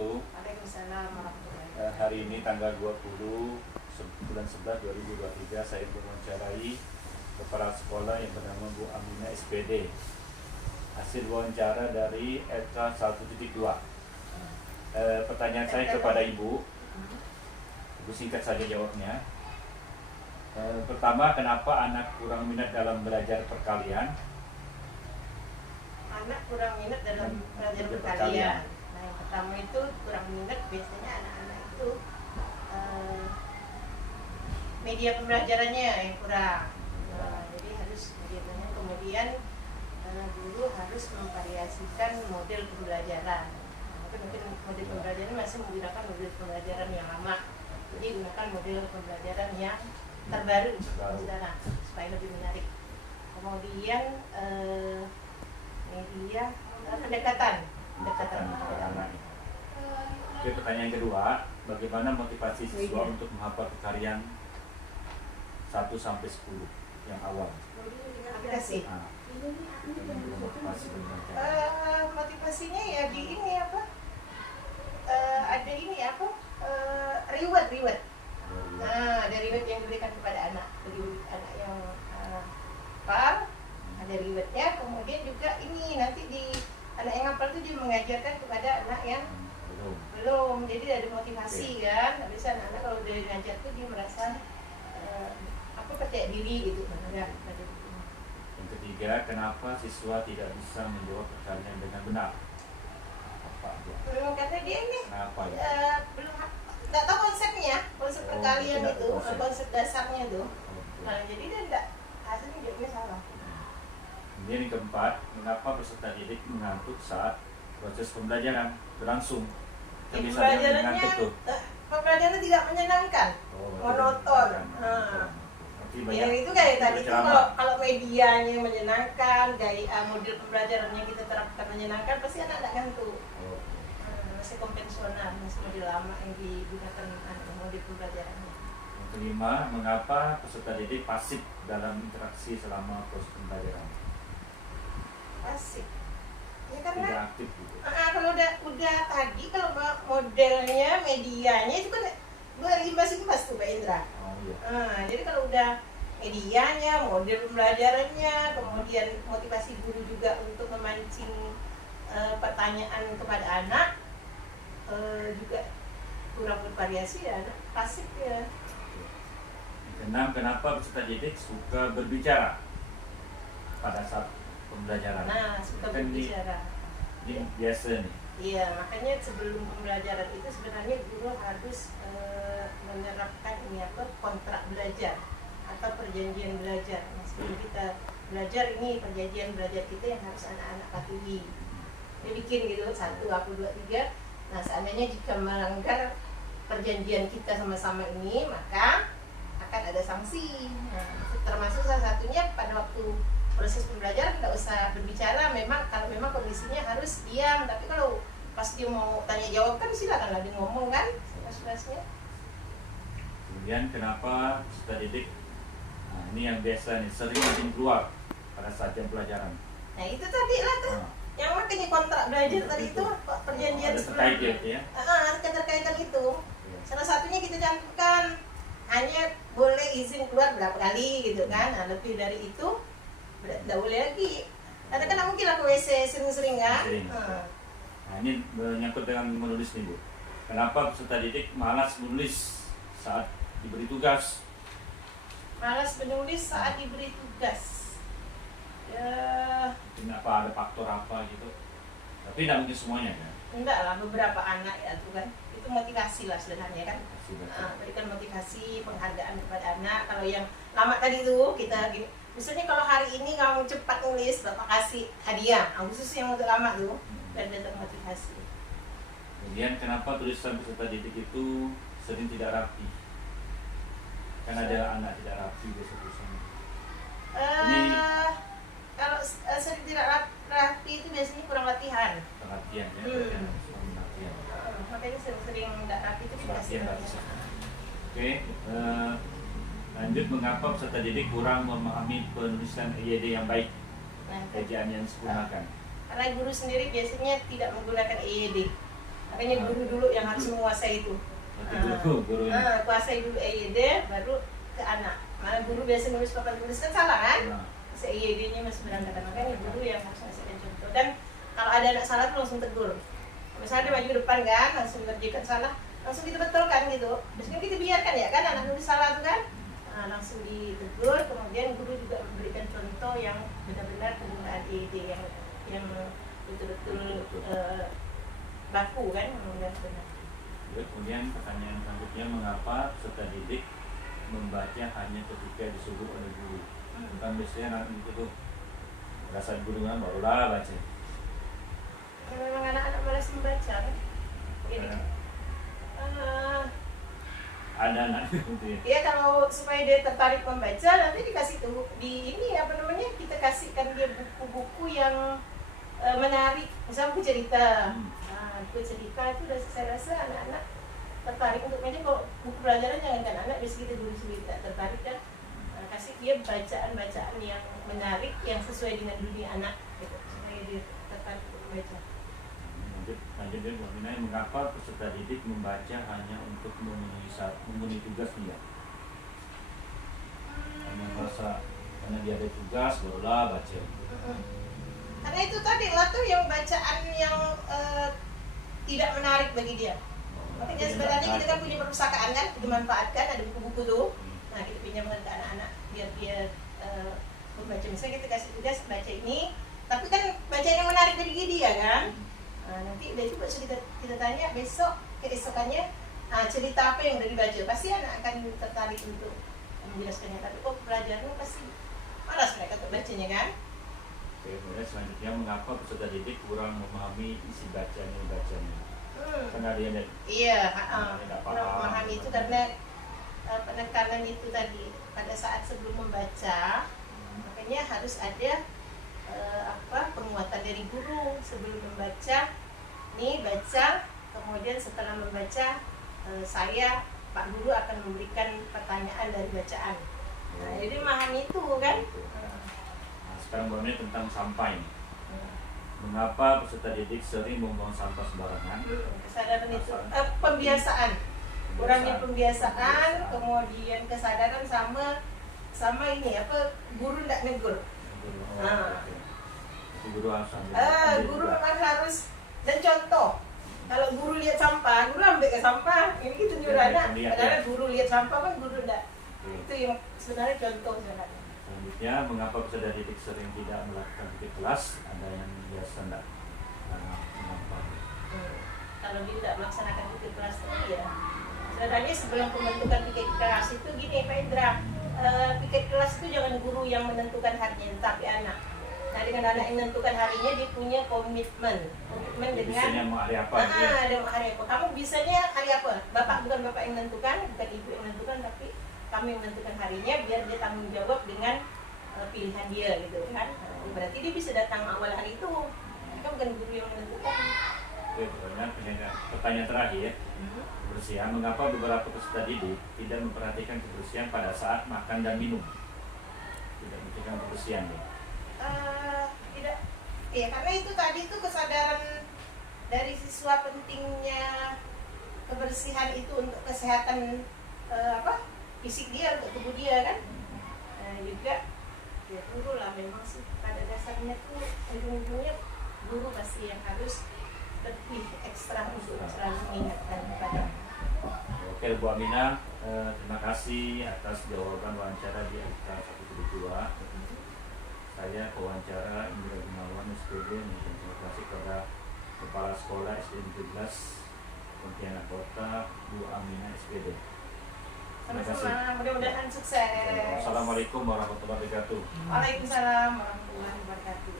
wabarakatuh. Waalaikumsalam warahmatullahi Hari ini tanggal 20 bulan 11 2023 saya mewawancarai kepala sekolah yang bernama Bu Aminah SPD. Hasil wawancara dari ETA 1.2. Pertanyaan saya kepada Ibu. Ibu singkat saja jawabnya. Pertama, kenapa anak kurang minat dalam belajar perkalian? Anak kurang minat dalam belajar perkalian. Nah, yang pertama itu kurang minat biasanya anak-anak itu media pembelajarannya yang kurang. Jadi harus medianya. Kemudian guru harus memvariasikan model pembelajaran. Mungkin model pembelajaran masih menggunakan model pembelajaran yang lama. Jadi gunakan model pembelajaran yang terbaru sekarang supaya lebih menarik. Kemudian media pendekatan kepada anak. Oke, pertanyaan kedua, bagaimana motivasi siswa untuk menghafal karyan 1 sampai 10 yang awal? Aplikasi. Motivasinya ya di ini apa? Ada ini apa? Reward. Nah, ada reward yang diberikan kepada anak. Bagi anak yang hafal ada rewardnya. Kemudian juga ini nanti di anak yang hafal itu dia mengajarkan kepada anak yang belum. Jadi ada motivasi kan. Nah, bisa anak kalau udah ngajar tuh dia merasa percaya diri gitu. Yang ketiga, kenapa siswa tidak bisa menjawab pertanyaan dengan benar? Karena dia ini kenapa ya? belum nggak tahu konsepnya, konsep perkalian itu, konsep dasarnya tuh. Nah, jadi dia nggak hasilnya jawabnya salah. Kemudian yang keempat, mengapa peserta didik mengantuk saat proses pembelajaran berlangsung? Pembelajarannya tidak menyenangkan, monoton. Ya itu kayak tadi itu kalau medianya menyenangkan, gaya model pembelajarannya kita terapkan menyenangkan, pasti anak tidak ngantuk. Masih konvensional, masih model lama yang digunakan model pembelajarannya. Yang kelima, mengapa peserta didik pasif dalam interaksi selama proses pembelajaran? Pasif. Ya karena tidak aktif gitu. Kalau udah tadi kalau modelnya medianya itu kan berimbas-imbas tuh Pak Indra. Iya. Jadi kalau udah medianya, model pembelajarannya, kemudian motivasi guru juga untuk memancing pertanyaan kepada anak, juga kurang bervariasi ya, pasif ya. Keenam, kenapa peserta didik suka berbicara pada saat pembelajaran? Nah, suka berbicara. Ini biasa nih. Iya, makanya sebelum pembelajaran itu sebenarnya guru harus menerapkan ini apa, kontrak belajar atau perjanjian belajar. Nah, sebelum kita belajar ini perjanjian belajar kita yang harus anak-anak patuhi. Dia bikin gitu 1, 2, 3. Nah, seandainya jika melanggar perjanjian kita sama-sama ini, maka akan ada sanksi. Nah, termasuk salah satunya pada waktu proses pembelajaran tidak usah berbicara. Kalau memang kondisinya harus diam, tapi kalau pas dia mau tanya jawab kan silakan lagi ngomong kan, sesuatu. Kemudian kenapa peserta didik, nah ini yang biasa nih, sering izin keluar pada saat jam pelajaran? Nah itu tadi lah tuh, yang makanya kontrak belajar tadi itu perjanjian sebelumnya. Ya? Keterkaitan itu. Salah satunya kita cantumkan hanya boleh izin keluar berapa kali gitu kan. Nah lebih dari itu tidak boleh lagi. Karena kan mungkin lah ke WC sering-sering kan. Nah ini menyangkut dengan menulis nih Bu. Kenapa peserta didik malas menulis saat diberi tugas? Malas menulis saat diberi tugas. Ya. Kenapa, ada faktor apa gitu? Tapi tidak mungkin semuanya kan? Enggak lah, beberapa anak ya tuh kan. Itu motivasi lah sebenarnya kan. Berikan motivasi, penghargaan kepada anak. Kalau yang lama tadi tuh kita gini. Misalnya kalau hari ini kamu cepat nulis, Bapak kasih hadiah. Khusus yang untuk lama tuh, dan datang motivasi. Kemudian kenapa tulisan peserta didik itu sering tidak rapi? Kan ada anak tidak rapi biasa tulisannya. Kalau sering tidak rapi itu biasanya kurang latihan. Latihan ya. Latihan. Makanya sering tidak rapi itu latihan. Oke. Lanjut, mengapa peserta didik kurang memahami penulisan EYD yang baik? Ejaan yang disempurnakan. Karena guru sendiri biasanya tidak menggunakan EYD. Makanya guru dulu yang harus menguasai itu. Guru Kuasai dulu EYD baru ke anak. Mana guru biasa nulis papan tulis kan salah kan? EYD-nya masih berantakan, makanya guru yang harus ngasihkan contoh. Dan kalau ada anak salah tuh langsung tegur. Misalnya dia maju ke depan kan, langsung ngerjakan salah, langsung kita betulkan gitu. Biasanya kita biarkan ya kan anak nulis salah tuh kan, langsung ditegur. Kemudian guru juga memberikan contoh yang benar-benar penggunaan EYD yang betul-betul baku kan, benar. Kemudian pertanyaan selanjutnya, mengapa peserta didik membaca hanya ketika disuruh oleh guru? Bukan biasanya anak itu tuh rasa guru kan barulah baca. Ya, memang anak-anak malas membaca kan? Ada anak gitu ya. Ya kalau supaya dia tertarik membaca, nanti dikasih tuh di ini apa namanya, kita kasihkan dia buku-buku yang menarik, misalnya buku cerita. Buku cerita itu saya rasa anak-anak tertarik untuk baca. Kalau buku pelajaran jangankan anak, biasanya kita guru sendiri tak tertarik kan. Kasih dia bacaan-bacaan yang menarik, yang sesuai dengan dunia anak gitu, supaya dia tertarik untuk membaca. Lanjut Bu Aminah, mengapa peserta didik membaca hanya untuk memenuhi tugas dia? Hanya merasa karena dia ada tugas barulah baca. Karena itu tadi lah tuh yang bacaan yang tidak menarik bagi dia. Makanya sebenarnya kita kan punya perpustakaan kan, dimanfaatkan, ada buku-buku tuh. Nah kita pinjamkan ke anak-anak biar dia membaca. Misalnya kita kasih tugas baca ini, tapi kan bacaan yang menarik bagi dia kan. Nanti udah itu kita tanya besok, keesokannya cerita apa yang udah dibaca. Pasti anak akan tertarik untuk menjelaskannya. Tapi kok pelajaran pasti malas mereka untuk bacanya kan. Oke, kemudian selanjutnya, mengapa peserta didik kurang memahami isi bacanya? Karena dia kurang memahami itu karena penekanan itu tadi pada saat sebelum membaca, makanya harus ada penguatan dari guru sebelum membaca. Nih baca, kemudian setelah membaca saya Pak Guru akan memberikan pertanyaan dari bacaan. Nah, jadi memahami itu kan. Sekarang ini tentang sampah ini. Mengapa peserta didik sering membuang sampah sembarangan? Kesadaran itu pembiasaan. Kurangnya pembiasaan, kemudian kesadaran sama ini guru tidak negur. Guru harus guru memang harus, dan contoh. Kalau guru lihat sampah, guru ambil ke sampah. Ini kita nyuruh anak. Padahal guru lihat sampah kan guru tidak. Itu yang sebenarnya contoh sebenarnya. Selanjutnya, mengapa peserta didik sering tidak melakukan pikir kelas? Ada yang biasa tidak mengapa? Kalau dia tidak melaksanakan pikir kelas tadi ya, sebenarnya sebelum pembentukan pikir kelas itu gini Pak Indra, pikir kelas itu jangan guru yang menentukan harinya, tapi anak. Nah dengan anak yang menentukan harinya, dia punya komitmen dengan bisanya mau hari apa? Dia mau hari apa? Kamu bisanya hari apa? Bapak bukan bapak yang menentukan, bukan ibu yang menentukan, tapi kami yang menentukan harinya, biar dia tanggung jawab dengan pilihan dia gitu kan. Berarti dia bisa datang awal hari itu, mereka bukan guru yang menentukan. Oke, pertanyaan terakhir, kebersihan. Mengapa beberapa peserta didik tidak memperhatikan kebersihan pada saat makan dan minum? Tidak memperhatikan kebersihan ya? Tidak, ya karena itu tadi tuh kesadaran dari siswa pentingnya kebersihan itu untuk kesehatan fisik dia, untuk tubuh dia kan. Juga ya guru lah memang sih pada dasarnya tuh ujung-ujungnya guru pasti yang harus lebih ekstra untuk selalu mengingatkan kepada. Oke Bu Aminah, terima kasih atas jawaban wawancara di MK 172. Saya pewawancara Indra Gunawan SPD, terima kasih kepada Kepala Sekolah SD 17 Pontianak Kota, Bu Aminah SPD. Sama-sama, mudah-mudahan sukses. Assalamualaikum warahmatullahi wabarakatuh. Waalaikumsalam warahmatullahi wabarakatuh.